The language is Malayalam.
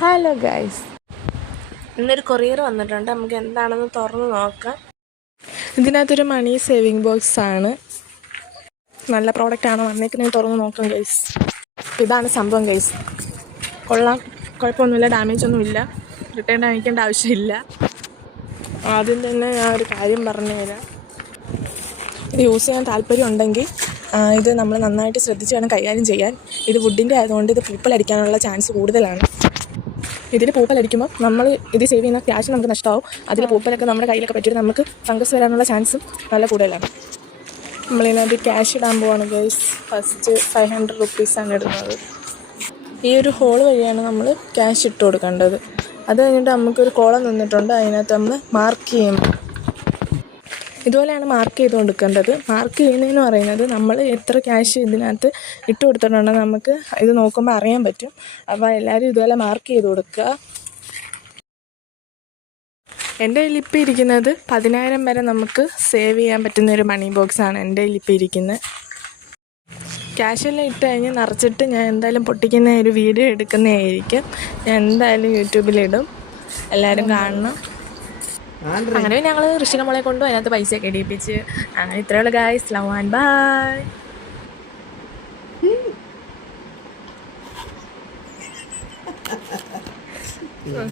ഹലോ ഗൈസ്, ഇന്നൊരു കൊറിയർ വന്നിട്ടുണ്ട്. നമുക്ക് എന്താണെന്ന് തുറന്ന് നോക്കാം. ഇതിനകത്തൊരു മണി സേവിങ് ബോക്സ് ആണ്. നല്ല പ്രോഡക്റ്റാണ് വന്നേക്കുന്നത്. തുറന്ന് നോക്കാം ഗൈസ്. ഇതാണ് സംഭവം ഗൈസ്. കൊള്ളാം, കുഴപ്പമൊന്നുമില്ല, ഡാമേജ് ഒന്നുമില്ല, റിട്ടേൺ അയക്കേണ്ട ആവശ്യമില്ല. ആദ്യം തന്നെ ഞാൻ ഒരു കാര്യം പറഞ്ഞു തരാം. ഇത് യൂസ് ചെയ്യാൻ താല്പര്യം ഉണ്ടെങ്കിൽ ഇത് നമ്മൾ നന്നായിട്ട് ശ്രദ്ധിച്ച് വേണം കൈകാര്യം ചെയ്യാൻ. ഇത് വുഡിൻ്റെ ആയതുകൊണ്ട് ഇത് പൂപ്പലടിക്കാനുള്ള ചാൻസ് കൂടുതലാണ്. ഇതിൽ പൂപ്പലടിക്കുമ്പോൾ നമ്മൾ ഇത് സേവ് ചെയ്യുന്ന ക്യാഷ് നമുക്ക് നഷ്ടമാവും. അതിൽ പൂപ്പലൊക്കെ നമ്മുടെ കയ്യിലൊക്കെ പറ്റിയിട്ട് നമുക്ക് ഫംഗസ് വരാനുള്ള ചാൻസും നല്ല കൂടുതലാണ്. നമ്മളിതിനകത്ത് ക്യാഷ് ഇടാൻ പോവാണ് ഗൈസ്. ഫസ്റ്റ് 500 റുപ്പീസാണ് ഇടുന്നത്. ഈ ഒരു ഹോൾ വഴിയാണ് നമ്മൾ ക്യാഷ് ഇട്ട് കൊടുക്കേണ്ടത്. അത് കഴിഞ്ഞിട്ട് നമുക്കൊരു കോളം നിന്നിട്ടുണ്ട്. അതിനകത്ത് നമ്മൾ മാർക്ക് ചെയ്യും. ഇതുപോലെയാണ് മാർക്ക് ചെയ്ത് കൊടുക്കേണ്ടത്. മാർക്ക് ചെയ്യുന്നതെന്ന് പറയുന്നത് നമ്മൾ എത്ര ക്യാഷ് ഇതിനകത്ത് ഇട്ട് കൊടുത്തിട്ടുണ്ടെന്ന് നമുക്ക് ഇത് നോക്കുമ്പോൾ അറിയാൻ പറ്റും. അപ്പോൾ എല്ലാവരും ഇതുപോലെ മാർക്ക് ചെയ്ത് കൊടുക്കുക. എൻ്റെ കയ്യിൽ ഇപ്പോൾ ഇരിക്കുന്നത് 10,000 വരെ നമുക്ക് സേവ് ചെയ്യാൻ പറ്റുന്നൊരു മണി ബോക്സാണ് എൻ്റെ കയ്യിൽ ഇപ്പോൾ ഇരിക്കുന്നത്. ക്യാഷെല്ലാം ഇട്ട് കഴിഞ്ഞ് നിറച്ചിട്ട് ഞാൻ എന്തായാലും പൊട്ടിക്കുന്ന ഒരു വീഡിയോ എടുക്കുന്നതായിരിക്കും. ഞാൻ എന്തായാലും യൂട്യൂബിലിടും, എല്ലാവരും കാണണം. അങ്ങനെ ഞങ്ങൾ ഋഷിക മോളെ കൊണ്ടും അതിനകത്ത് പൈസയൊക്കെ ഇടിപ്പിച്ച് അങ്ങനെ ഇത്രയുള്ള ഗൈസ്. Love and by.